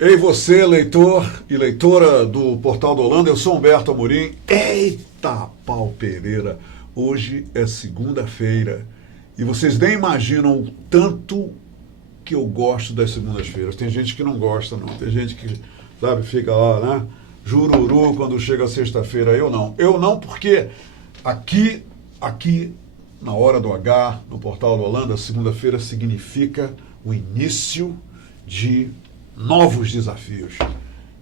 Ei você, leitor e leitora do Portal do Holanda, eu sou Humberto Amorim. Eita, pau Pereira, hoje é segunda-feira e vocês nem imaginam o tanto que eu gosto das segundas-feiras. Tem gente que não gosta, não. Tem gente que, sabe, fica lá, né? Jururu quando chega sexta-feira. Eu não, porque aqui, na hora do H, no Portal do Holanda, segunda-feira significa o início de novos desafios.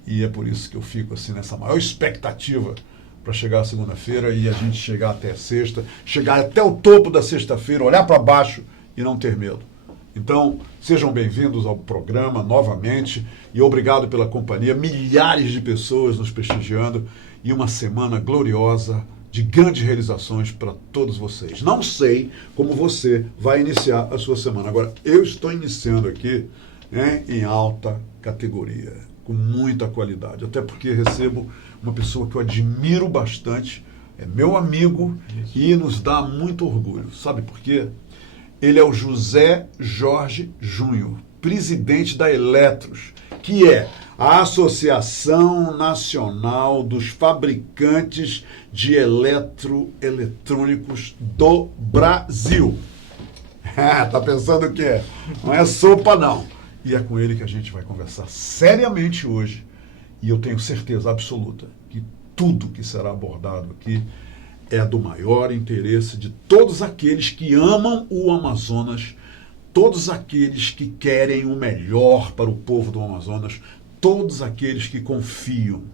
E é por isso que eu fico assim nessa maior expectativa para chegar a segunda-feira e a gente chegar até a sexta, chegar até o topo da sexta-feira, olhar para baixo e não ter medo. Então, sejam bem-vindos ao programa novamente e obrigado pela companhia. Milhares de pessoas nos prestigiando e uma semana gloriosa de grandes realizações para todos vocês. Não sei como você vai iniciar a sua semana. Agora, eu estou iniciando aqui em alta categoria, com muita qualidade, até porque recebo uma pessoa que eu admiro bastante, é meu amigo e nos dá muito orgulho. Sabe por quê? Ele é o José Jorge Júnior, presidente da Eletros, que é a Associação Nacional dos Fabricantes de Eletrônicos do Brasil. Tá pensando o quê? Não é sopa, não. E é com ele que a gente vai conversar seriamente hoje. E eu tenho certeza absoluta que tudo que será abordado aqui é do maior interesse de todos aqueles que amam o Amazonas, todos aqueles que querem o melhor para o povo do Amazonas, todos aqueles que confiam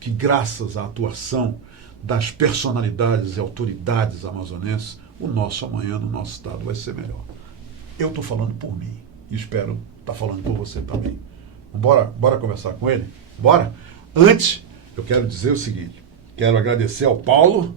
que graças à atuação das personalidades e autoridades amazonenses, o nosso amanhã no nosso estado vai ser melhor. Eu estou falando por mim. E espero estar falando por você também. Bora conversar com ele? Bora? Antes, eu quero dizer o seguinte. Quero agradecer ao Paulo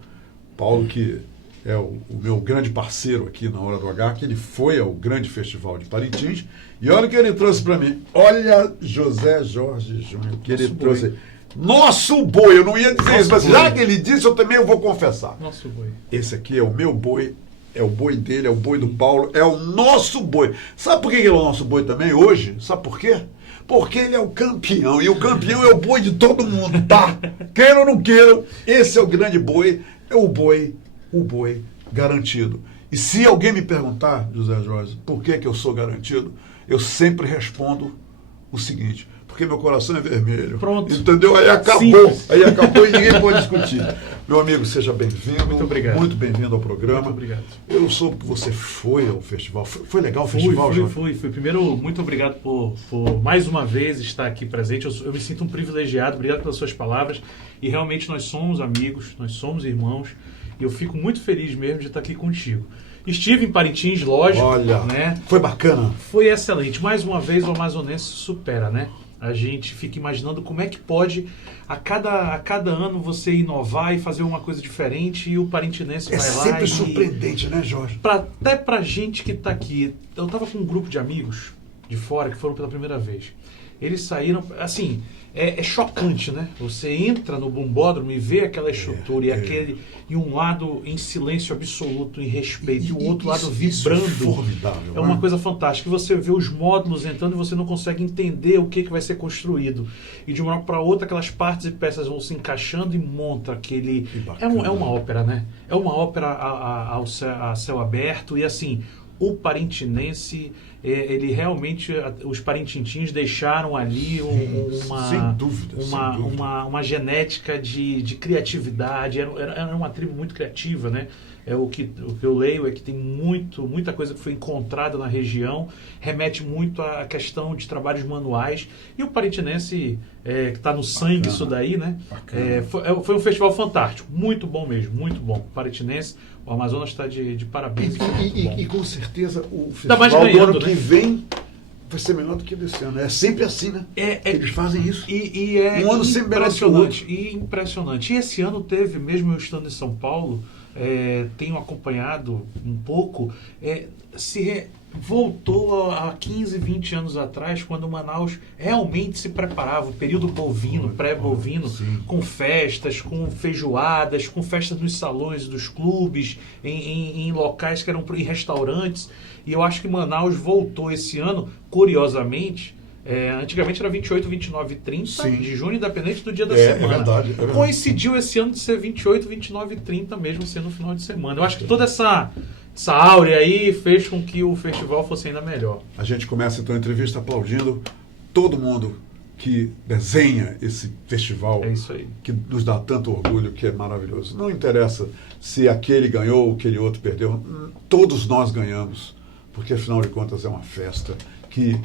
que é o meu grande parceiro aqui na Hora do H, que ele foi ao grande festival de Parintins. E olha o que ele trouxe para mim. Olha, José Jorge Júnior, que ele trouxe. Nosso boi! Eu não ia dizer isso, mas já que ele disse, eu também vou confessar. Nosso boi. Esse aqui é o meu boi. É o boi dele, é o boi do Paulo, é o nosso boi. Sabe por que ele é o nosso boi também hoje? Sabe por quê? Porque ele é o campeão, e o campeão é o boi de todo mundo, tá? Queiram ou não queiram, esse é o grande boi, é o boi garantido. E se alguém me perguntar, José Jorge, por que eu sou garantido, eu sempre respondo o seguinte: porque meu coração é vermelho. Pronto. Entendeu? Aí acabou e ninguém pode discutir. Meu amigo, seja bem-vindo. Muito obrigado. Muito bem-vindo ao programa. Muito obrigado. Eu soube que você foi ao festival. Foi legal o festival, Jorge? Fui. Primeiro, muito obrigado por mais uma vez estar aqui presente. Eu me sinto um privilegiado. Obrigado pelas suas palavras. E realmente nós somos amigos, nós somos irmãos. E eu fico muito feliz mesmo de estar aqui contigo. Estive em Parintins, lógico. Olha, né? Foi bacana? Foi excelente. Mais uma vez o amazonense supera, né? A gente fica imaginando como é que pode, a cada ano, você inovar e fazer uma coisa diferente, e o parintinense vai lá. É sempre surpreendente, né, Jorge? Até pra gente que tá aqui. Eu tava com um grupo de amigos de fora que foram pela primeira vez. Eles saíram, assim, é chocante, né? Você entra no bombódromo e vê aquela estrutura e um lado em silêncio absoluto, em respeito, e o outro lado vibrando. Isso é formidável. É uma coisa fantástica. Você vê os módulos entrando e você não consegue entender o que vai ser construído. E de uma hora para outra, aquelas partes e peças vão se encaixando e monta aquele... É uma ópera, né? É uma ópera a céu aberto. E assim, o parintinense... ele realmente, os parintintins deixaram ali uma genética de criatividade. Era uma tribo muito criativa, né? O que eu leio é que tem muita coisa que foi encontrada na região, remete muito à questão de trabalhos manuais, e o parintinense que está no sangue isso daí, né? Foi um festival fantástico, muito bom mesmo, muito bom. Parintinense, o Amazonas está de parabéns. E com certeza o festival do ano que vem vai ser melhor do que desse ano. É sempre assim, né? Eles fazem isso. E é um ano sempre melhor que o outro. Impressionante. E esse ano teve, mesmo eu estando em São Paulo, tenho acompanhado um pouco, voltou a 15, 20 anos atrás, quando Manaus realmente se preparava, o período bovino, pré-bovino, com festas, com feijoadas, com festas nos salões dos clubes, em locais que eram em restaurantes. E eu acho que Manaus voltou esse ano, curiosamente, Antigamente era 28, 29 e 30 Sim. de junho, independente do dia da É semana. verdade, é verdade. Coincidiu esse ano de ser 28, 29 e 30, mesmo sendo no final de semana. Eu acho que toda essa áurea aí fez com que o festival fosse ainda melhor. A gente começa então a entrevista aplaudindo todo mundo que desenha esse festival, É isso aí. que nos dá tanto orgulho, que é maravilhoso. Não interessa se aquele ganhou ou aquele outro perdeu, todos nós ganhamos, porque afinal de contas é uma festa que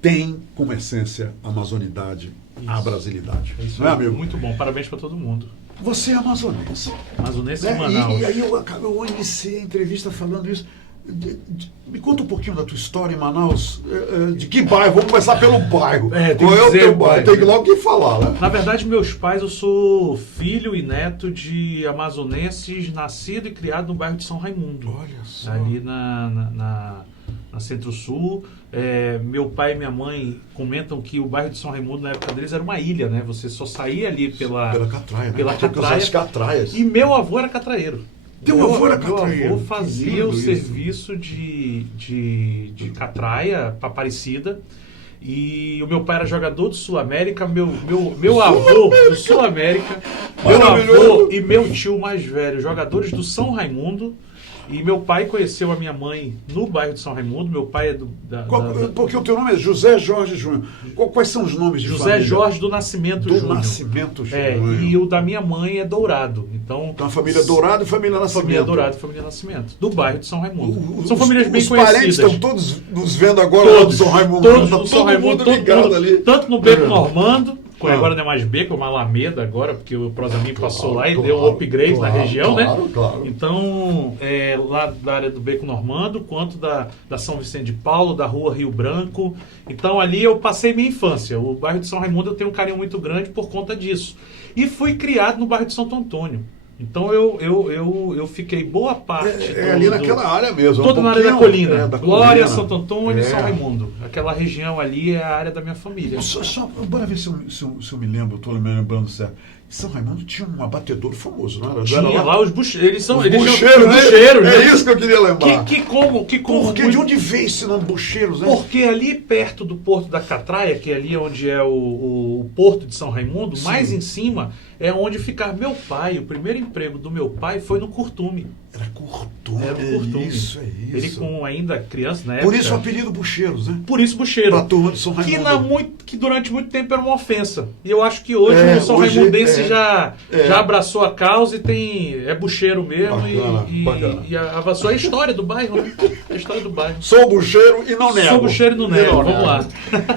tem como essência a amazonidade, a Isso. brasilidade. É isso Não é, aí. amigo? Muito bom, parabéns para todo mundo. Você é amazonense. Amazonense Né? de Manaus. E aí eu iniciei a entrevista falando isso. Me conta um pouquinho da tua história em Manaus. De que bairro? Vamos começar pelo bairro. Tem Qual que é o dizer teu o bairro? bairro. Tem que logo que falar, né? Na verdade, meus pais, eu sou filho e neto de amazonenses, nascido e criado no bairro de São Raimundo. Olha só. Ali na Centro-Sul. Meu pai e minha mãe comentam que o bairro de São Raimundo, na época deles, era uma ilha, né? Você só saía ali pela catraia, né? pela Tinha que usar catraia. as catraias. E meu avô era catraieiro. Teu avô era catraieiro? Meu avô Que fazia lindo o isso. serviço de catraia para Aparecida. E o meu pai era jogador do Sul-América, meu avô do Sul-América, meu Maravilhoso. avô e meu tio mais velho, jogadores do São Raimundo. E meu pai conheceu a minha mãe no bairro de São Raimundo. Meu pai é Porque o teu nome é José Jorge Júnior. Quais são os nomes de José família? Jorge do Nascimento Do Júnior. Nascimento Júnior. E o da minha mãe é Dourado. Então a família Dourado e família Nascimento. família Dourado e família Nascimento, do bairro de São Raimundo. Os- São famílias bem os parentes conhecidas. estão todos nos vendo agora lá do São Raimundo. Todos Tá do todo São Raimundo, mundo ligado ali. tanto no Beco É. Normando, Ah. agora não é mais Beco, é uma Alameda agora, porque o Prosamin passou lá e Claro, deu um upgrade na região, claro, né? claro. Então, lá da área do Beco Normando, quanto da São Vicente de Paulo, da rua Rio Branco. Então, ali eu passei minha infância. O bairro de São Raimundo eu tenho um carinho muito grande por conta disso. E fui criado no bairro de Santo Antônio. Então, eu fiquei boa parte... Ali naquela área mesmo. Toda na área da colina. da Glória, colina. Santo Antônio e São É. Raimundo. Aquela região ali é a área da minha família. Bora ver se eu me lembro, estou me lembrando certo. São Raimundo tinha um abatedouro famoso, não era? Tinha Era lá os bucheiros. Eles são os bucheiros, né? bucheiros, né? É isso que eu queria lembrar. Porque Porque de onde veio esse nome Bucheiros, né? Porque ali perto do Porto da Catraia, que é ali onde é o Porto de São Raimundo, Sim. mais em cima, é onde ficava meu pai. O primeiro emprego do meu pai foi no Curtume. Era Curtume. Era o Curtume. É isso. Ele com ainda criança, né? Por isso o apelido Bucheiros, né? Por isso Bucheiro. Pra turma de São Raimundo. Que durante muito tempo era uma ofensa. E eu acho que hoje o São hoje Raimundense é. já abraçou a causa e é bucheiro mesmo. Bacana. E avançou a história do bairro, né? A história do bairro. Sou bucheiro e não nego. Sou bucheiro e não nego. Vamos lá.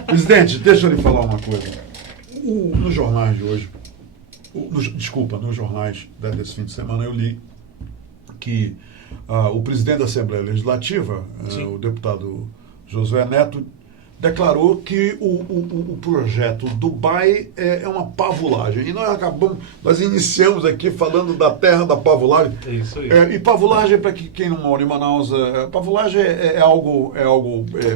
Presidente, deixa eu lhe falar uma coisa. Nos jornais de hoje, nos jornais desse fim de semana, eu li que o presidente da Assembleia Legislativa, o deputado Josué Neto, declarou que o projeto Dubai é uma pavulagem. E nós iniciamos aqui falando da terra da pavulagem. É isso aí. E pavulagem, para quem não mora em Manaus, pavulagem é algo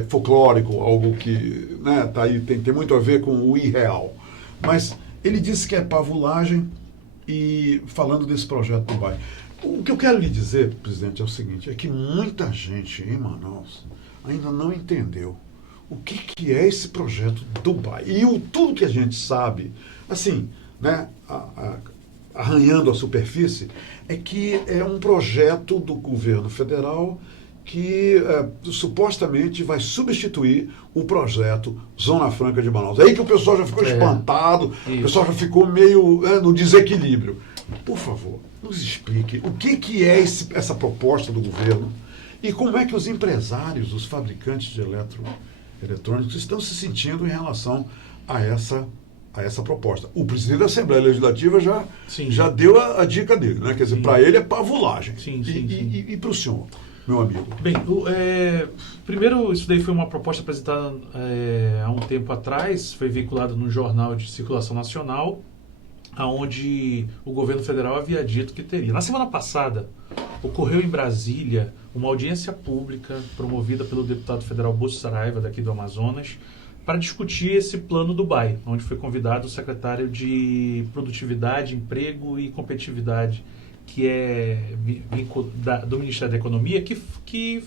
folclórico, algo que, né, tá aí, tem muito a ver com o irreal. Mas ele disse que é pavulagem e falando desse projeto Dubai. O que eu quero lhe dizer, presidente, é o seguinte, é que muita gente em Manaus ainda não entendeu o que é esse projeto Dubai. E tudo que a gente sabe, assim, né, arranhando a superfície, é que é um projeto do governo federal que supostamente vai substituir o projeto Zona Franca de Manaus. É aí que o pessoal já ficou espantado, o pessoal já ficou meio no desequilíbrio. Por favor, nos explique o que é essa proposta do governo e como é que os empresários, os fabricantes de eletrônicos estão se sentindo em relação a essa proposta. O presidente da Assembleia Legislativa já deu a dica dele, né? Quer dizer, para ele é pavulagem. Sim. E para o senhor, meu amigo? Bem, primeiro, isso daí foi uma proposta apresentada há um tempo atrás, foi veiculada no jornal de circulação nacional, onde o governo federal havia dito que teria. Na semana passada, ocorreu em Brasília uma audiência pública promovida pelo deputado federal Bosso Saraiva, daqui do Amazonas, para discutir esse plano Dubai, onde foi convidado o secretário de Produtividade, Emprego e Competitividade, que é do Ministério da Economia, que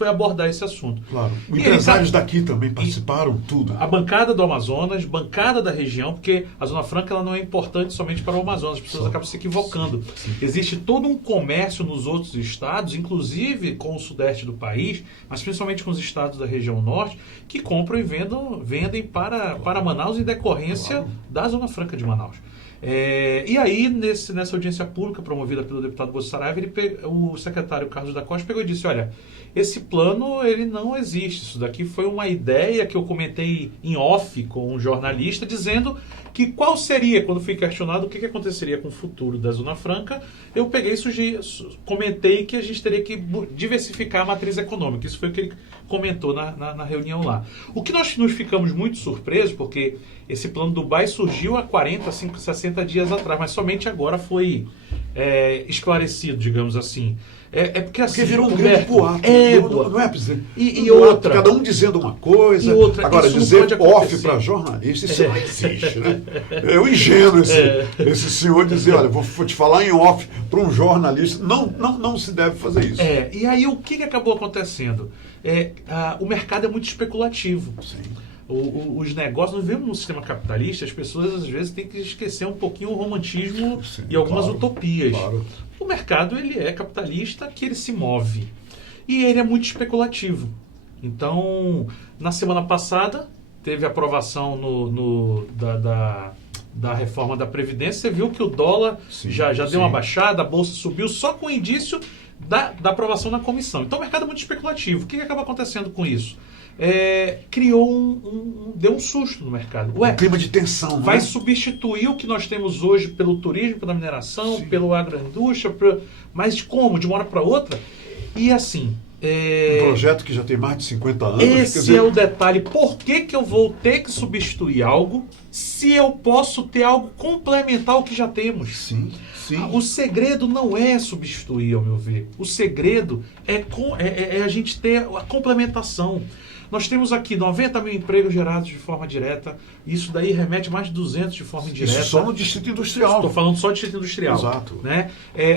foi abordar esse assunto. Claro. Os E empresários daqui também participaram, tudo. A bancada do Amazonas, bancada da região, porque a Zona Franca ela não é importante somente para o Amazonas, as pessoas acabam se equivocando. Sim. Existe todo um comércio nos outros estados, inclusive com o sudeste do país, mas principalmente com os estados da região norte, que compram e vendem para Manaus em decorrência da Zona Franca de Manaus. E aí, nessa audiência pública promovida pelo deputado Bolsonaro, o secretário Carlos da Costa pegou e disse, olha, esse plano ele não existe, isso daqui foi uma ideia que eu comentei em off com um jornalista, dizendo que qual seria, quando fui questionado o que aconteceria com o futuro da Zona Franca, eu peguei e comentei que a gente teria que diversificar a matriz econômica, isso foi o que ele comentou na reunião lá. O que nós nos ficamos muito surpresos, porque esse plano do Dubai surgiu há 40, 60 dias atrás, mas somente agora foi esclarecido, digamos assim. Porque assim, virou um grande boato. Não é, presidente? E outra. Cada um dizendo uma coisa. Outra, agora, dizer off para jornalista, isso não existe, né? É o ingênuo esse senhor dizer, olha, vou te falar em off para um jornalista. Não se deve fazer isso. E aí o que acabou acontecendo? O mercado é muito especulativo. Sim. Os negócios, nós vivemos num sistema capitalista, as pessoas às vezes têm que esquecer um pouquinho o romantismo e algumas utopias. Claro. O mercado ele é capitalista, que ele se move. E ele é muito especulativo. Então, na semana passada, teve aprovação da reforma da Previdência. Você viu que o dólar já deu uma baixada, a Bolsa subiu, só com o indício da aprovação na comissão. Então, o mercado é muito especulativo. O que acaba acontecendo com isso? Deu um susto no mercado. Um clima de tensão. Vai substituir o que nós temos hoje pelo turismo, pela mineração, pelo agroindústria, mas como? De uma hora para outra? E assim... Um projeto que já tem mais de 50 anos. Esse é o detalhe. Por que eu vou ter que substituir algo se eu posso ter algo complementar ao que já temos? Sim. O segredo não é substituir, ao meu ver. O segredo é a gente ter a complementação. Nós temos aqui 90 mil empregos gerados de forma direta. Isso daí remete a mais de 200 de forma indireta. Isso só no Distrito Industrial. Estou falando só de Distrito Industrial. Exato. Né?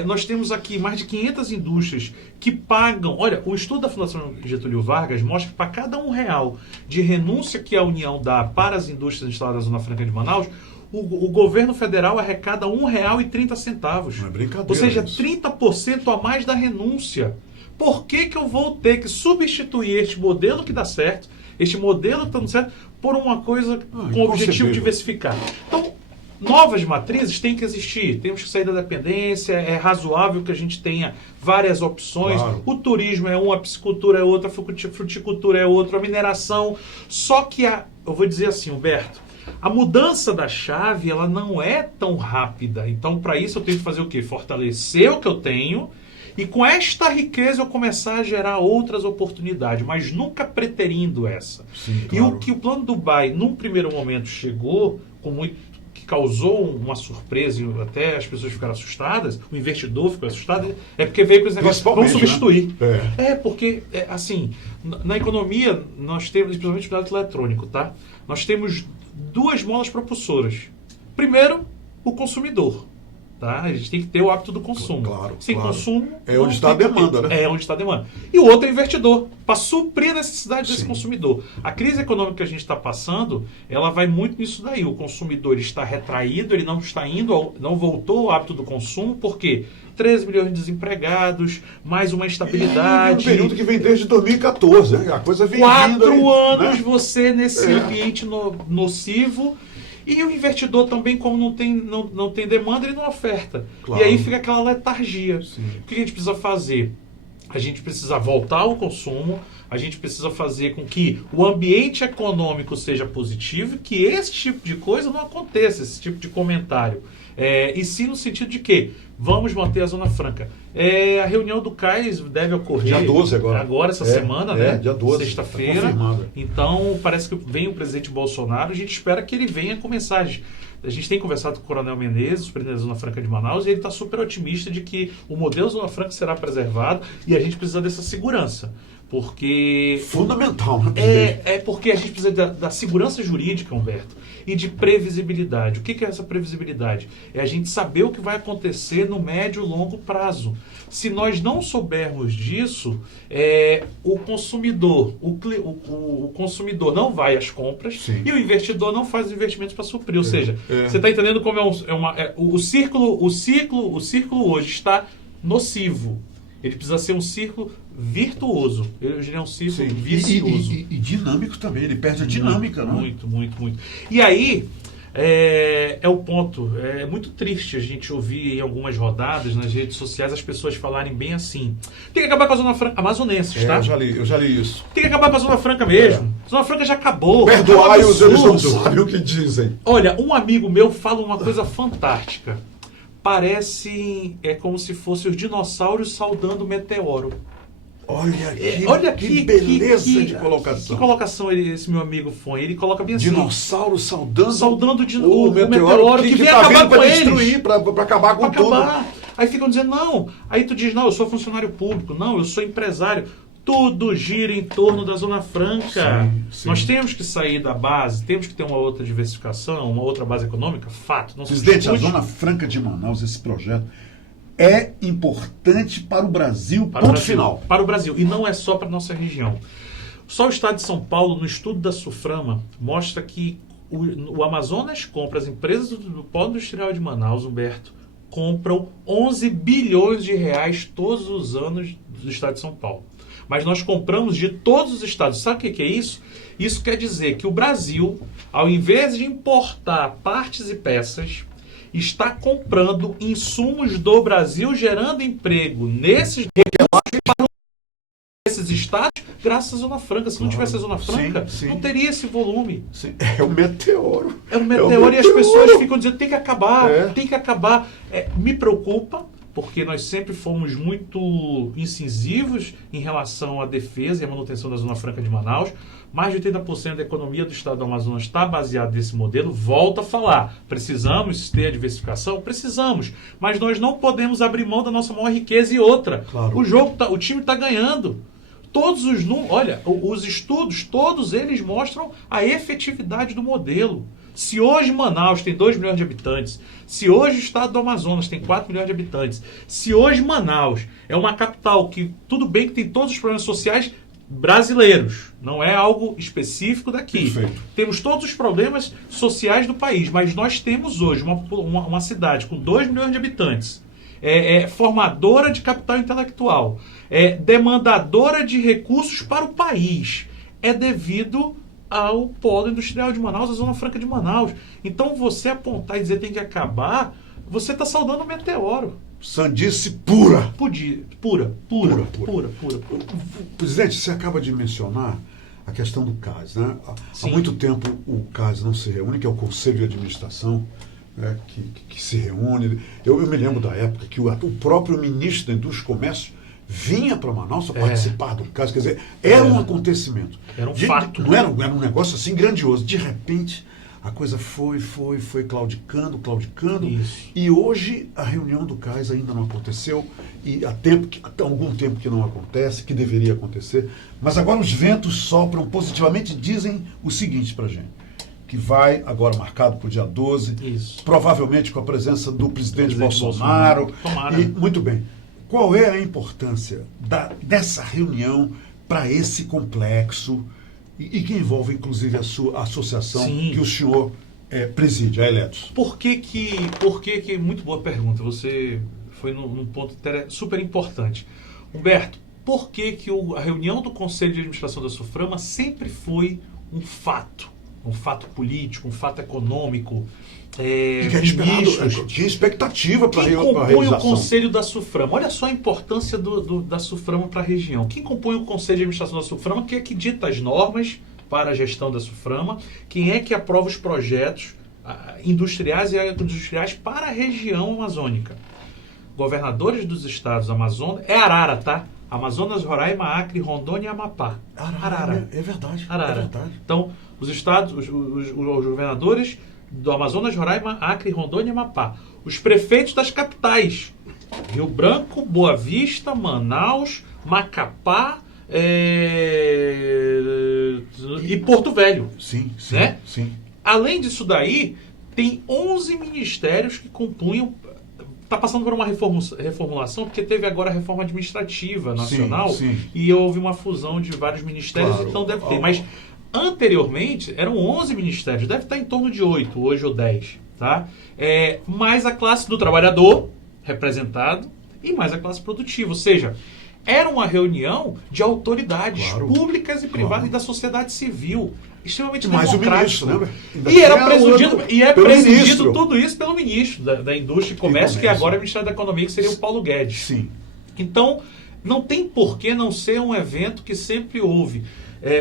Nós temos aqui mais de 500 indústrias que pagam... Olha, o estudo da Fundação Getúlio Vargas mostra que para cada R$1 de renúncia que a União dá para as indústrias instaladas na Zona Franca de Manaus, o governo federal arrecada R$1,30. Não é brincadeira. Ou seja, isso. 30% a mais da renúncia. Por que eu vou ter que substituir este modelo que dá certo, este modelo que está dando certo, por uma coisa com o objetivo de diversificar? Então, novas matrizes têm que existir. Temos que sair da dependência, é razoável que a gente tenha várias opções. Claro. O turismo é uma, a piscicultura é outra, a fruticultura é outra, a mineração. Só que, eu vou dizer assim, Humberto, a mudança da chave ela não é tão rápida. Então, para isso, eu tenho que fazer o quê? Fortalecer o que eu tenho. E com esta riqueza eu começar a gerar outras oportunidades, mas nunca preterindo essa. Sim, claro. E o que o plano Dubai, num primeiro momento, chegou, que causou uma surpresa, e até as pessoas ficaram assustadas, o investidor ficou assustado, é porque veio com esse negócio, vamos substituir. Né? Porque, assim, na economia, nós temos, principalmente no lado eletrônico, tá? Nós temos duas molas propulsoras. Primeiro, o consumidor. Tá? A gente tem que ter o hábito do consumo. Claro, Sem consumo... É onde está a demanda, né? É onde está a demanda. E o outro é o investidor, para suprir a necessidade desse consumidor. A crise econômica que a gente está passando, ela vai muito nisso daí. O consumidor está retraído, ele não está indo, não voltou ao hábito do consumo, por quê? 13 milhões de desempregados, mais uma instabilidade. E um período que vem desde 2014, né? A coisa vem 4 anos, né? Você nesse ambiente nocivo. E o investidor também, como não tem demanda, ele não oferta. Claro. E aí fica aquela letargia. Sim. O que a gente precisa fazer? A gente precisa voltar ao consumo, a gente precisa fazer com que o ambiente econômico seja positivo e que esse tipo de coisa não aconteça, esse tipo de comentário. E sim no sentido de que vamos manter a Zona Franca. A reunião do CAIS deve ocorrer... Dia 12 agora. Agora, essa semana, né? Dia 12. Sexta-feira. Tá, então, parece que vem o presidente Bolsonaro. A gente espera que ele venha com mensagem. A gente tem conversado com o Coronel Menezes, o presidente da Zona Franca de Manaus, e ele está super otimista de que o modelo Zona Franca será preservado e a gente precisa dessa segurança. porque Fundamental, né? é porque a gente precisa da segurança jurídica, Humberto, e de previsibilidade. O que é essa previsibilidade? É a gente saber o que vai acontecer no médio e longo prazo. Se nós não soubermos disso, o consumidor, o consumidor não vai às compras. Sim. E o investidor não faz investimentos para suprir. Ou seja, você está entendendo como o círculo hoje está nocivo. Ele precisa ser um círculo virtuoso. Eu diria um círculo vicioso. E dinâmico também, ele perde a dinâmica, não? Muito. E aí, é o ponto. É muito triste a gente ouvir em algumas rodadas nas redes sociais as pessoas falarem bem assim. Tem que acabar com a Zona Franca amazonenses, tá? Eu já li isso. Tem que acabar com a Zona Franca mesmo. A Zona Franca já acabou. Perdoai-os, É um eles não absurdo. sabem o que dizem. Olha, um amigo meu fala uma coisa fantástica. Parece, como se fossem os dinossauros saudando o meteoro. Olha que beleza de colocação. Que colocação esse meu amigo foi? Ele coloca bem assim. Dinossauro saudando o meteoro que vem tá acabar vindo com eles. destruir, para acabar com tudo. Aí ficam dizendo, não. Aí tu diz, não, eu sou funcionário público. Não, eu sou empresário. Tudo gira em torno da Zona Franca. Sim. Nós temos que sair da base, temos que ter uma outra diversificação, uma outra base econômica. Fato. Não se Presidente, a discute. Zona Franca de Manaus, esse projeto, é importante para o Brasil, ponto final. Para o Brasil. E não é só para a nossa região. Só o Estado de São Paulo, no estudo da SUFRAMA, mostra que o Amazonas compra, as empresas do Polo Industrial de Manaus, Humberto, compram 11 bilhões de reais todos os anos do Estado de São Paulo. Mas nós compramos de todos os estados. Sabe o que é isso? Isso quer dizer que o Brasil, ao invés de importar partes e peças, está comprando insumos do Brasil, gerando emprego nesses estados, graças à Zona Franca. Se não tivesse a Zona Franca, sim. não teria esse volume. Sim. É o meteoro. É um meteoro e as pessoas ficam dizendo tem que acabar, tem que acabar. Me preocupa, porque nós sempre fomos muito incisivos em relação à defesa e à manutenção da Zona Franca de Manaus. Mais de 80% da economia do estado do Amazonas está baseada nesse modelo. Volto a falar, precisamos ter a diversificação? Precisamos, mas nós não podemos abrir mão da nossa maior riqueza. E outra, claro. O time está ganhando. Todos os números, olha, os estudos, todos eles mostram a efetividade do modelo. Se hoje Manaus tem 2 milhões de habitantes, se hoje o estado do Amazonas tem 4 milhões de habitantes, se hoje Manaus é uma capital que, tudo bem que tem todos os problemas sociais brasileiros, não é algo específico daqui. Perfeito. Temos todos os problemas sociais do país, mas nós temos hoje uma cidade com 2 milhões de habitantes, formadora de capital intelectual, demandadora de recursos para o país, devido ao polo industrial de Manaus, a Zona Franca de Manaus. Então você apontar e dizer tem que acabar, você está saudando o meteoro. Sandice pura. Pura. Presidente, você acaba de mencionar a questão do CAS, né? Sim. Há muito tempo o CAS não se reúne, que é o Conselho de Administração, né, que se reúne. Eu me lembro da época que o próprio ministro da Indústria e Comércio vinha para Manaus para participar do CAS. Quer dizer, era um acontecimento. Era um fato. Não era um negócio assim grandioso. De repente, a coisa foi claudicando. Isso. E hoje a reunião do CAS ainda não aconteceu. E há algum tempo que não acontece, que deveria acontecer. Mas agora os ventos sopram positivamente e dizem o seguinte para a gente. Que vai, agora marcado para o dia 12, Isso. provavelmente com a presença do presidente Bolsonaro. Tomara. E, muito bem. Qual é a importância dessa reunião para esse complexo e que envolve, inclusive, a sua associação que o senhor preside, a Eletos? Por que, muito boa pergunta, você foi num ponto super importante. Humberto, por que a reunião do Conselho de Administração da SUFRAMA sempre foi um fato político, um fato econômico, tinha expectativa para a realização. Quem compõe o Conselho da SUFRAMA? Olha só a importância da SUFRAMA para a região. Quem compõe o Conselho de Administração da SUFRAMA? Quem é que dita as normas para a gestão da SUFRAMA? Quem é que aprova os projetos industriais e agroindustriais para a região amazônica? Governadores dos estados Amazonas... É Arara, tá? Amazonas, Roraima, Acre, Rondônia e Amapá. Arara. É verdade. Arara. É verdade. Então, os estados, os governadores do Amazonas, Roraima, Acre, Rondônia e Amapá. Os prefeitos das capitais. Rio Branco, Boa Vista, Manaus, Macapá, e Porto Velho. Sim, sim, Né? sim. Além disso daí, tem 11 ministérios que compunham. Está passando por uma reformulação, porque teve agora a reforma administrativa nacional, sim. e houve uma fusão de vários ministérios, Claro. então deve ter. Mas anteriormente eram 11 ministérios, deve estar em torno de 8 hoje ou 10. Tá? Mais a classe do trabalhador representado e mais a classe produtiva. Ou seja, era uma reunião de autoridades públicas e privadas e da sociedade civil. Extremamente democrático. O ministro, lembra? E era presidido ministro. tudo isso pelo ministro da Indústria e Comércio, que agora é o Ministério da Economia, que seria o Paulo Guedes. Sim. Então, não tem por que não ser um evento que sempre houve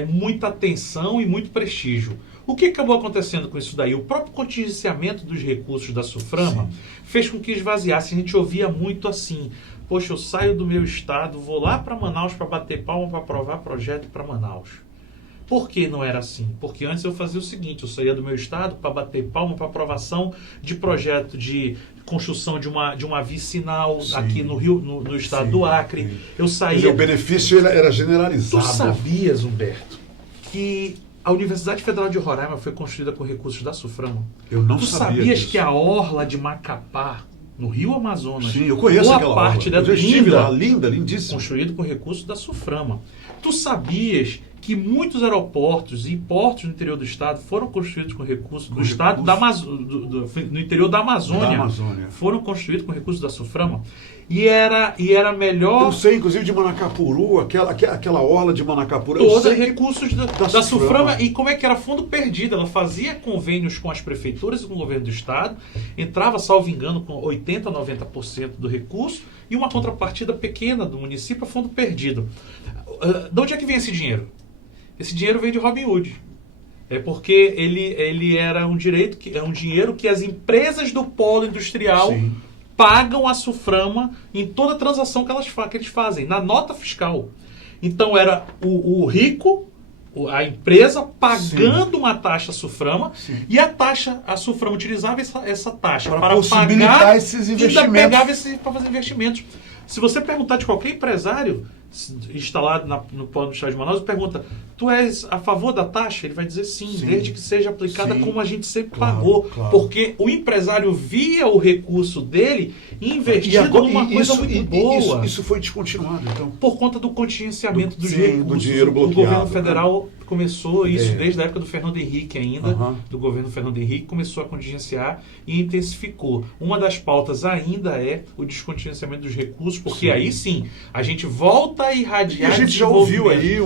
muita atenção e muito prestígio. O que acabou acontecendo com isso daí? O próprio contingenciamento dos recursos da Suframa fez com que esvaziasse. A gente ouvia muito assim: poxa, eu saio do meu estado, vou lá para Manaus para bater palma para aprovar projeto para Manaus. Por que não era assim? Porque antes eu fazia o seguinte: eu saía do meu estado para bater palma para aprovação de projeto de construção de uma vicinal aqui no Rio, no estado do Acre. Eu saía. Quer dizer, o benefício era generalizado. Tu sabias, Humberto, que a Universidade Federal de Roraima foi construída com recursos da Suframa? Eu não Tu sabia sabias disso. que a orla de Macapá, no Rio Amazonas, Sim, eu conheço boa aquela parte orla. dela Eu já estive linda, lá, linda, lindíssima. construído com recursos da Suframa. Tu sabias que muitos aeroportos e portos no interior do estado foram construídos com recursos do estado no interior da Amazônia, foram construídos com recursos da Suframa? E era melhor. Eu sei, inclusive, de Manacapuru, aquela orla de Manacapuru. Todos recursos da Suframa. Suframa. E como é que era fundo perdido? Ela fazia convênios com as prefeituras e com o governo do estado, entrava, salvo engano, com 80% a 90% do recurso e uma contrapartida pequena do município a fundo perdido. De onde é que vem esse dinheiro? Esse dinheiro vem de Robin Hood. É porque ele era um dinheiro que as empresas do polo industrial pagam a Suframa em toda transação que eles fazem, na nota fiscal. Então era o rico, a empresa pagando uma taxa à Suframa, e a Suframa utilizava essa taxa para possibilitar pagar esses investimentos. E investimentos. pegava para fazer investimentos. Se você perguntar de qualquer empresário instalado no polo do estado de Manaus, pergunta: tu és a favor da taxa? Ele vai dizer sim, desde que seja aplicada como a gente sempre pagou. Porque o empresário via o recurso dele investido numa coisa muito boa. Isso foi descontinuado, então. Por conta do contingenciamento dos recursos. Do dinheiro bloqueado. O governo federal começou isso desde a época do Fernando Henrique ainda, do governo Fernando Henrique, começou a contingenciar e intensificou. Uma das pautas ainda é o descontingenciamento dos recursos, porque aí sim, a gente volta a irradiar. E a gente já ouviu aí,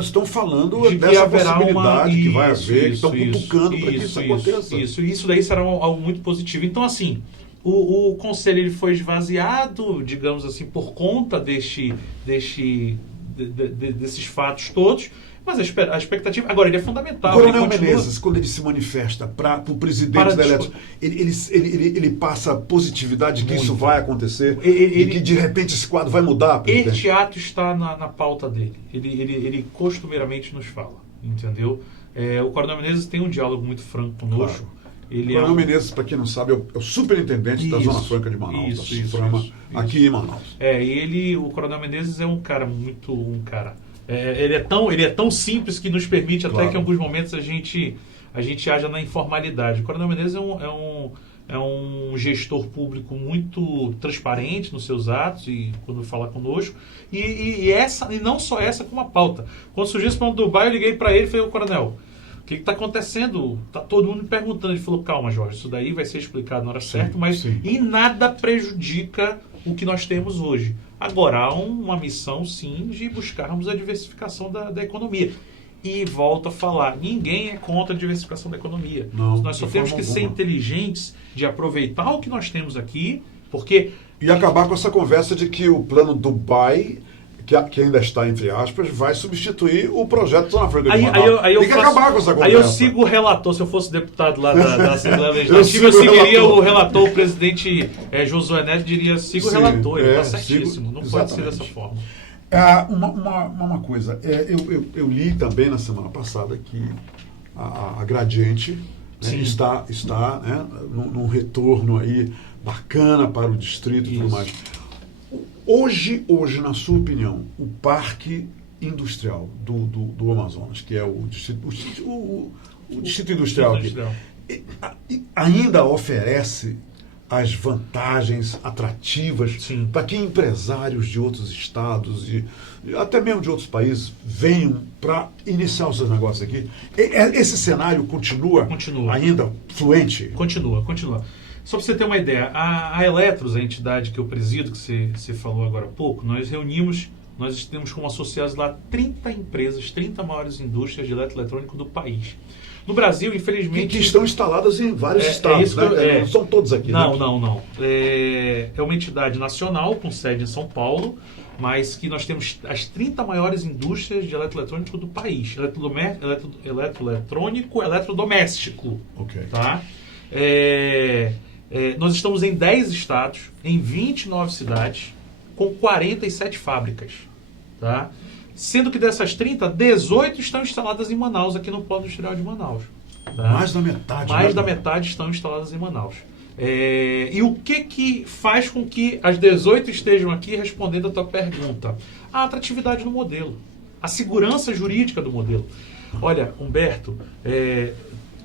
estão falando dessa possibilidade que vai haver, que estão cutucando para que isso aconteça. Isso daí será algo muito positivo. Então, assim, o conselho ele foi esvaziado, digamos assim, por conta desses fatos todos. Mas a expectativa... Agora, ele é fundamental. Coronel Menezes, quando ele se manifesta para o presidente da eleição, ele passa positividade que isso vai acontecer e que, de repente, esse quadro vai mudar, presidente? Este ato está na pauta dele. Ele costumeiramente nos fala, entendeu? O Coronel Menezes tem um diálogo muito franco conosco. O Coronel Menezes, para quem não sabe, é o superintendente da Zona Franca de Manaus, da Suframa, aqui em Manaus. O Coronel Menezes é um cara ele é tão simples que nos permite até que em alguns momentos a gente haja na informalidade. O Coronel Menezes é um gestor público muito transparente nos seus atos e quando fala conosco. E não só essa, como a pauta. Quando surgiu esse plano do Dubai, eu liguei para ele e falei: Coronel, o que está acontecendo? Está todo mundo me perguntando. Ele falou: calma, Jorge, isso daí vai ser explicado na hora certa, mas em nada prejudica o que nós temos hoje. Agora, há uma missão, sim, de buscarmos a diversificação da economia. E volto a falar, ninguém é contra a diversificação da economia. Nós só temos que ser inteligentes de aproveitar o que nós temos aqui, porque... E acabar com essa conversa de que o plano Dubai, que ainda está entre aspas, vai substituir o projeto Zona Franca de Manaus. Tem que acabar com essa conversa. Aí eu sigo o relator, se eu fosse deputado lá da Assembleia Legislativa, eu seguiria o relator, o presidente Josué Neto diria: siga o relator, ele está certíssimo, não pode ser dessa forma. Uma coisa, eu li também na semana passada que a Gradiente está num retorno aí bacana para o distrito e tudo mais. Hoje, na sua opinião, o parque industrial do Amazonas, que é o Distrito Industrial aqui, ainda oferece as vantagens atrativas para que empresários de outros estados e até mesmo de outros países venham para iniciar os seus negócios aqui? Esse cenário continua ainda fluente? Continua. Só para você ter uma ideia, a Eletros, a entidade que eu presido, que você falou agora há pouco, nós temos como associados lá 30 empresas, 30 maiores indústrias de eletroeletrônico do país. No Brasil, infelizmente... Que estão instaladas em vários estados, né? Não são todos aqui, não, né? Não. É uma entidade nacional, com sede em São Paulo, mas que nós temos as 30 maiores indústrias de eletroeletrônico do país. Eletroeletrônico, eletrodoméstico. Ok. Tá? Nós estamos em 10 estados, em 29 cidades, com 47 fábricas. Tá? Sendo que dessas 30, 18 estão instaladas em Manaus, aqui no Polo Industrial de Manaus. Tá? Mais da metade. Mais da metade estão instaladas em Manaus. E o que faz com que as 18 estejam aqui respondendo a tua pergunta? A atratividade do modelo, a segurança jurídica do modelo. Olha, Humberto,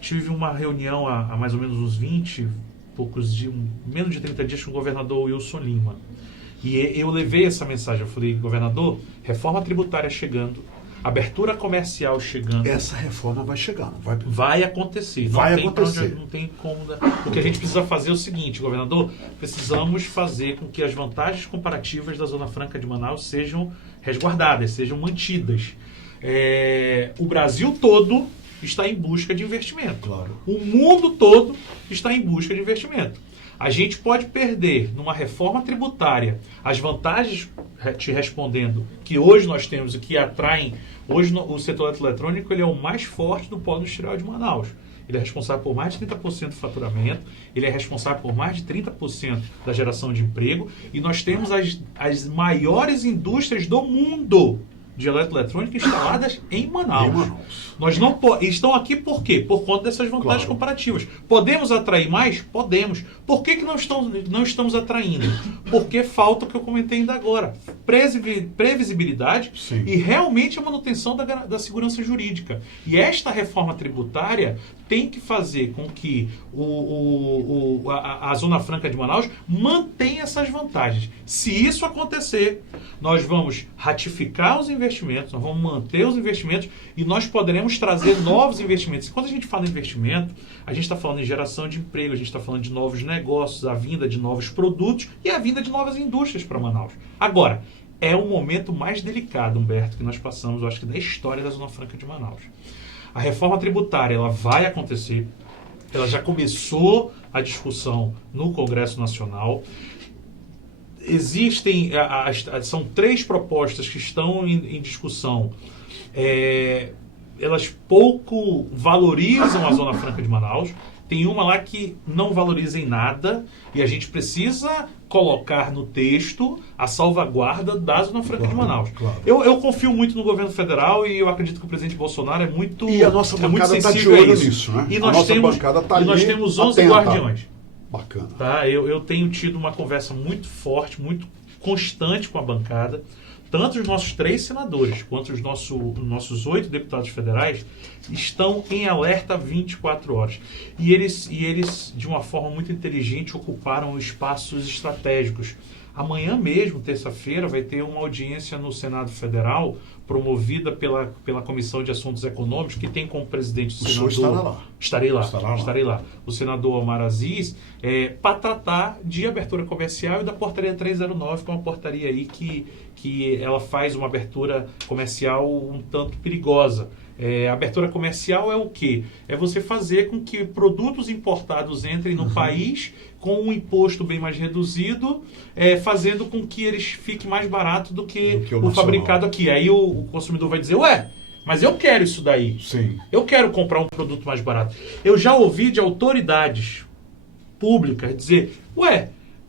tive uma reunião há mais ou menos uns 20, menos de 30 dias com o governador Wilson Lima. E eu levei essa mensagem, eu falei, governador, reforma tributária chegando, abertura comercial chegando. Essa reforma vai chegar, não vai? Vai acontecer. Não tem como. O que a gente precisa fazer é o seguinte, governador, precisamos fazer com que as vantagens comparativas da Zona Franca de Manaus sejam resguardadas, sejam mantidas. O Brasil todo está em busca de investimento. Claro. O mundo todo está em busca de investimento. A gente pode perder, numa reforma tributária, as vantagens, te respondendo, que hoje nós temos e que atraem... Hoje o setor eletrônico ele é o mais forte do polo industrial de Manaus. Ele é responsável por mais de 30% do faturamento, ele é responsável por mais de 30% da geração de emprego, e nós temos as maiores indústrias do mundo de eletroeletrônica instaladas em Manaus. Nós não estão aqui por quê? Por conta dessas vantagens comparativas. Podemos atrair mais? Podemos. Por que não estamos atraindo? Porque falta o que eu comentei ainda agora. Previsibilidade. Sim. E realmente a manutenção da segurança jurídica. E esta reforma tributária tem que fazer com que a Zona Franca de Manaus mantenha essas vantagens. Se isso acontecer, nós vamos ratificar os investimentos, nós vamos manter os investimentos e nós poderemos trazer novos investimentos. E quando a gente fala em investimento, a gente está falando em geração de emprego, a gente está falando de novos negócios, a vinda de novos produtos e a vinda de novas indústrias para Manaus. Agora, é o momento mais delicado, Humberto, que nós passamos, eu acho que da história da Zona Franca de Manaus. A reforma tributária ela vai acontecer, ela já começou a discussão no Congresso Nacional. Existem, são 3 propostas que estão em discussão. Elas pouco valorizam a Zona Franca de Manaus. Tem uma lá que não valoriza em nada e a gente precisa colocar no texto a salvaguarda da Zona Franca de Manaus. Claro. Eu confio muito no governo federal e eu acredito que o presidente Bolsonaro é muito sensível. E a nossa bancada está de olho nisso, né? E nós temos 11 guardiões. Bacana. Tá? Eu tenho tido uma conversa muito forte, muito constante com a bancada. Tanto os nossos 3 senadores quanto os nossos 8 deputados federais estão em alerta 24 horas. E eles, de uma forma muito inteligente, ocuparam espaços estratégicos. Amanhã mesmo, terça-feira, vai ter uma audiência no Senado Federal, promovida pela Comissão de Assuntos Econômicos, que tem como presidente o senador... O senhor estará lá. Estarei lá. O senador Omar Aziz, para tratar de abertura comercial e da portaria 309, que é uma portaria aí que ela faz uma abertura comercial um tanto perigosa. Abertura comercial é o quê? É você fazer com que produtos importados entrem no país com um imposto bem mais reduzido, fazendo com que eles fiquem mais barato do que o fabricado aqui. Aí o consumidor vai dizer, mas eu quero isso daí. Sim. Eu quero comprar um produto mais barato. Eu já ouvi de autoridades públicas dizer,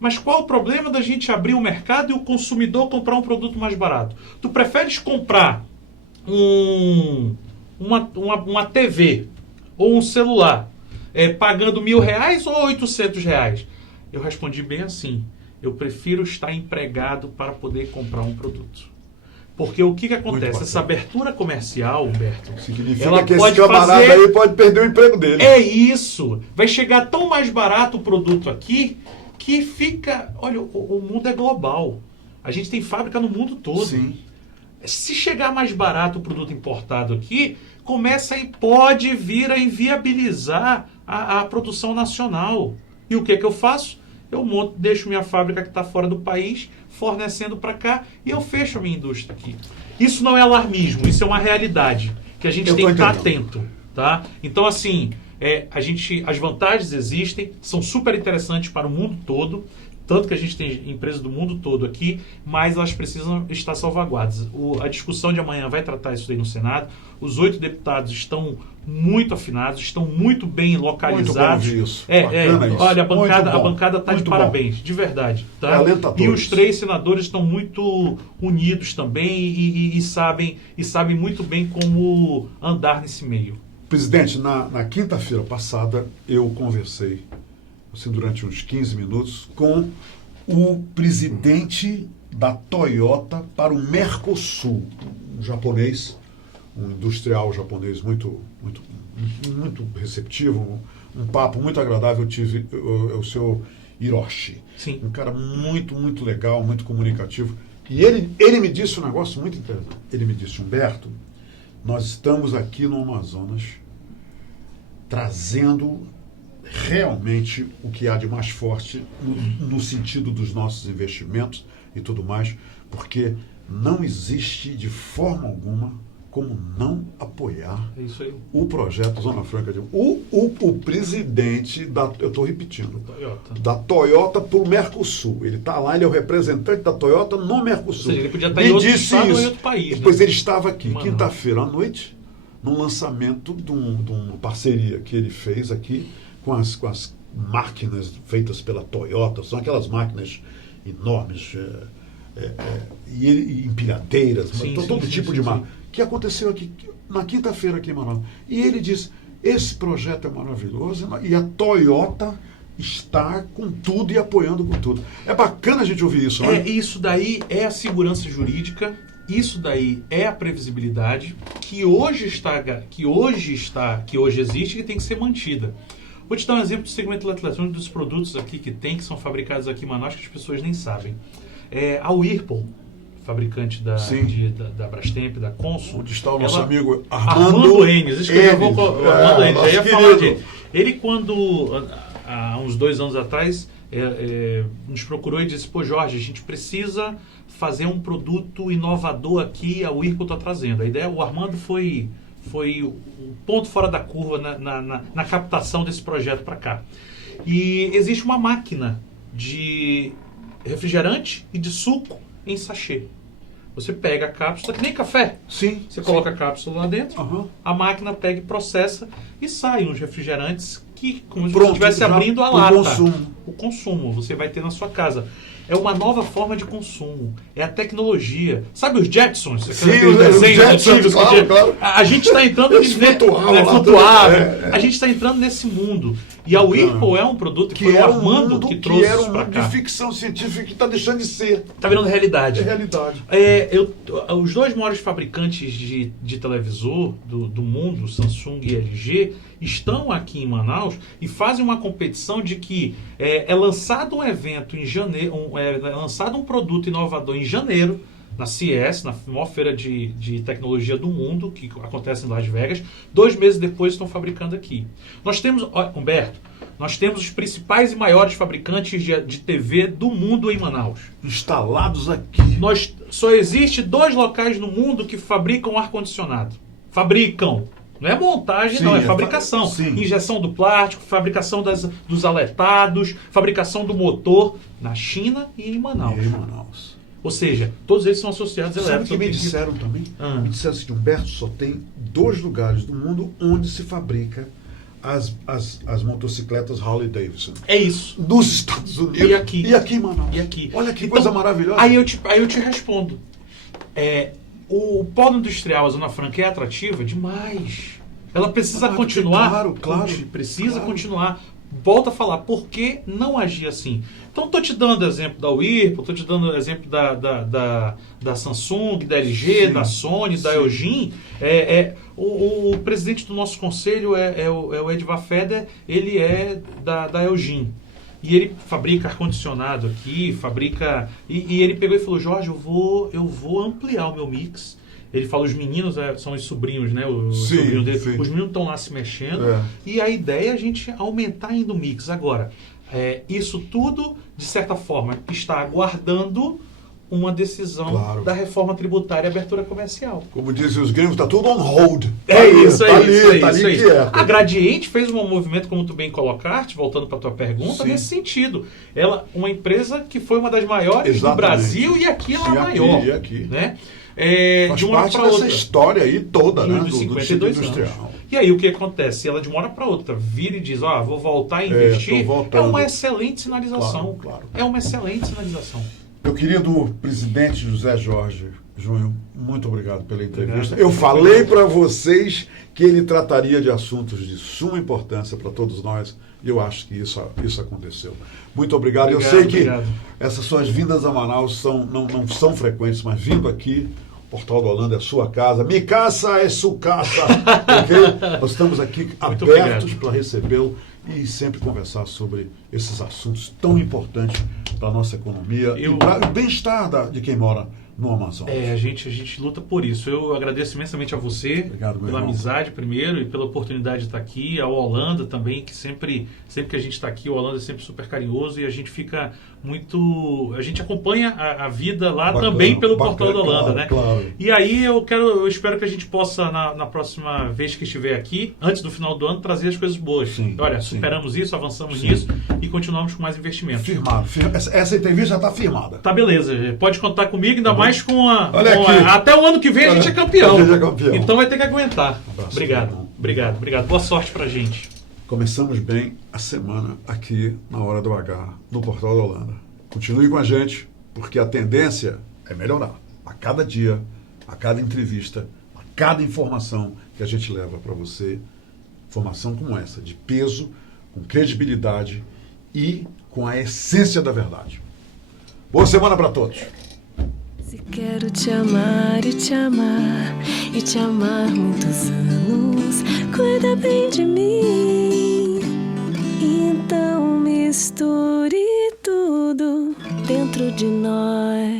mas qual o problema da gente abrir o mercado e o consumidor comprar um produto mais barato? Tu preferes comprar uma TV ou um celular pagando R$1.000 ou R$800? Eu respondi bem assim, eu prefiro estar empregado para poder comprar um produto. Porque o que acontece? bacana. Essa abertura comercial, Humberto, Significa ela que esse pode camarada fazer... aí pode perder o emprego dele. É isso. Vai chegar tão mais barato o produto aqui que fica... Olha, o mundo é global. A gente tem fábrica no mundo todo. Sim. Se chegar mais barato o produto importado aqui, pode vir a inviabilizar a produção nacional. E o que eu faço? Eu deixo minha fábrica que está fora do país, fornecendo para cá, e eu fecho a minha indústria aqui. Isso não é alarmismo, isso é uma realidade que a gente tem que estar atento. Tá? Então, assim, as vantagens existem, são super interessantes para o mundo todo, tanto que a gente tem empresas do mundo todo aqui, mas elas precisam estar salvaguardadas. A discussão de amanhã vai tratar isso aí no Senado. Os 8 deputados estão muito afinados, estão muito bem localizados. Muito bom isso. Bacana isso. Olha, a bancada está de parabéns, de verdade. Tá? Alentadores. E os 3 senadores estão muito unidos também e sabem muito bem como andar nesse meio. Presidente, na quinta-feira passada, eu conversei assim, durante uns 15 minutos com o presidente da Toyota para o Mercosul, um japonês, um industrial japonês muito receptivo, um papo muito agradável. Eu tive o seu Hiroshi. Sim. Um cara muito legal, muito comunicativo. E ele me disse um negócio muito interessante. Ele me disse: Humberto, nós estamos aqui no Amazonas trazendo realmente o que há de mais forte no sentido dos nossos investimentos e tudo mais, porque não existe de forma alguma como não apoiar o projeto Zona Franca de... O presidente eu estou repetindo, da Toyota para o Mercosul. Ele está lá, ele é o representante da Toyota no Mercosul. Ou seja, ele podia estar em outro estado ou em outro país. Pois ele estava aqui, quinta-feira à noite, no lançamento de uma parceria que ele fez aqui com as máquinas feitas pela Toyota. São aquelas máquinas enormes, e empilhadeiras, todo tipo de máquina. Que aconteceu aqui na quinta-feira aqui em Manaus. E ele disse: esse projeto é maravilhoso e a Toyota está com tudo e apoiando com tudo. É bacana a gente ouvir isso, né? Isso daí é a segurança jurídica, isso daí é a previsibilidade que hoje existe e que tem que ser mantida. Vou te dar um exemplo do segmento eletrônico dos produtos aqui que são fabricados aqui em Manaus, que as pessoas nem sabem. A Whirlpool, fabricante da Brastemp, da Consul. Onde está o nosso amigo Armando Enes. Isso que eu vou Armando Enes. Já ia falar dele. Ele, há uns 2 anos atrás, nos procurou e disse: pô, Jorge, a gente precisa fazer um produto inovador aqui, a Whirlpool está trazendo. A ideia, o Armando foi o ponto fora da curva na captação desse projeto para cá. E existe uma máquina de refrigerante e de suco em sachê. Você pega a cápsula, que nem café. Sim. Você coloca a cápsula lá dentro, a máquina pega e processa e saem uns refrigerantes que, como se você estivesse abrindo a lata. O consumo. Você vai ter na sua casa. É uma nova forma de consumo. É a tecnologia. Sabe os Jetsons? Sim, os Jetsons, claro. A gente está entrando flutuável. A gente está entrando nesse mundo. E a Whirlpool é um produto que foi o Armando que trouxe isso para cá. Que era um mundo de ficção científica que está deixando de ser. Está virando realidade. É realidade. Os 2 maiores fabricantes de televisor do mundo, Samsung e LG, estão aqui em Manaus e fazem uma competição de que é lançado um evento em janeiro, lançado um produto inovador em janeiro, na CES, na maior feira de tecnologia do mundo, que acontece em Las Vegas. 2 meses depois estão fabricando aqui. Nós temos, Humberto, os principais e maiores fabricantes de TV do mundo em Manaus. Instalados aqui. Só existe 2 locais no mundo que fabricam ar-condicionado. Fabricam. Não é montagem, não, é fabricação. Injeção do plástico, fabricação dos aletados, fabricação do motor na China e em Manaus. Ou seja, todos eles são associados a elétricos. Sabe o que me disseram também? Me disseram assim: Humberto, só tem 2 lugares do mundo onde se fabrica as motocicletas Harley Davidson. É isso. Nos Estados Unidos. E aqui. E aqui em Manaus. E aqui. Olha que coisa maravilhosa. Aí eu te respondo. O polo industrial, a Zona Franca, é atrativa demais. Ela precisa continuar. Claro. Precisa continuar. volta a falar, por que não agir assim? Então, estou te dando exemplo da Whirlpool, estou te dando exemplo da Samsung, da LG, Sim. da Sony, da Sim. Elgin. O presidente do nosso conselho é o Edvar Feder, ele é da Elgin. E ele fabrica ar-condicionado aqui, e ele pegou e falou, Jorge, eu vou ampliar o meu mix. Ele fala, os meninos são os sobrinhos, né? Os Sim, sobrinhos dele. sim. Os meninos estão lá se mexendo. É. E a ideia é a gente aumentar ainda o mix. Agora, isso tudo, de certa forma, está aguardando uma decisão Claro. da reforma tributária e abertura comercial. Como dizem os gringos, tá tudo on hold. Isso tá aí. quieto. A Gradiente fez um movimento, como tu bem colocaste, voltando para a tua pergunta, Sim. nesse sentido. Ela, uma empresa que foi uma das maiores Exatamente. do Brasil e aqui ela é a maior. E aqui. Né? Faz De uma hora parte para dessa outra. história aí toda, né? Dos Do 52 tecido anos. industrial. E aí o que acontece? Ela de uma hora para outra vira e diz, vou voltar a investir, tô voltando. é uma excelente sinalização. Claro. É uma excelente sinalização. Meu querido presidente José Jorge Júnior, muito obrigado pela entrevista. Obrigado. Eu falei para vocês que ele trataria de assuntos de suma importância para todos nós e eu acho que isso aconteceu. Muito obrigado. Eu sei que essas suas vindas a Manaus não são frequentes, mas vindo aqui, Portal do Holanda é a sua casa. Mi casa é sua casa. Okay? Nós estamos aqui abertos para recebê-lo e sempre conversar sobre esses assuntos tão importantes para a nossa economia e para o bem-estar de quem mora no Amazonas. A gente luta por isso. Eu agradeço imensamente a você, Obrigado, meu pela irmão. amizade primeiro e pela oportunidade de estar aqui, ao Holanda também, que sempre que a gente está aqui, o Holanda é sempre super carinhoso e a gente fica muito... A gente acompanha a vida lá também pelo Portal da Holanda, né? Claro. E aí eu espero que a gente possa, na próxima vez que estiver aqui, antes do final do ano, trazer as coisas boas. Sim, Olha, sim. superamos isso, avançamos nisso e continuamos com mais investimentos. Firmado. Essa entrevista já está firmada. Tá, beleza. Pode contar comigo, ainda mais Olha aqui. até o ano que vem a gente é campeão. A gente é campeão. Então vai ter que aguentar. Um abraço, Obrigado. Boa sorte pra gente. Começamos bem a semana aqui na Hora do H, no Portal da Holanda. Continue com a gente, porque a tendência é melhorar. A cada dia, a cada entrevista, a cada informação que a gente leva para você, informação como essa, de peso, com credibilidade e com a essência da verdade. Boa semana para todos. Se quero te amar e te amar e te amar muitos anos, cuida bem de mim. Então misture tudo dentro de nós.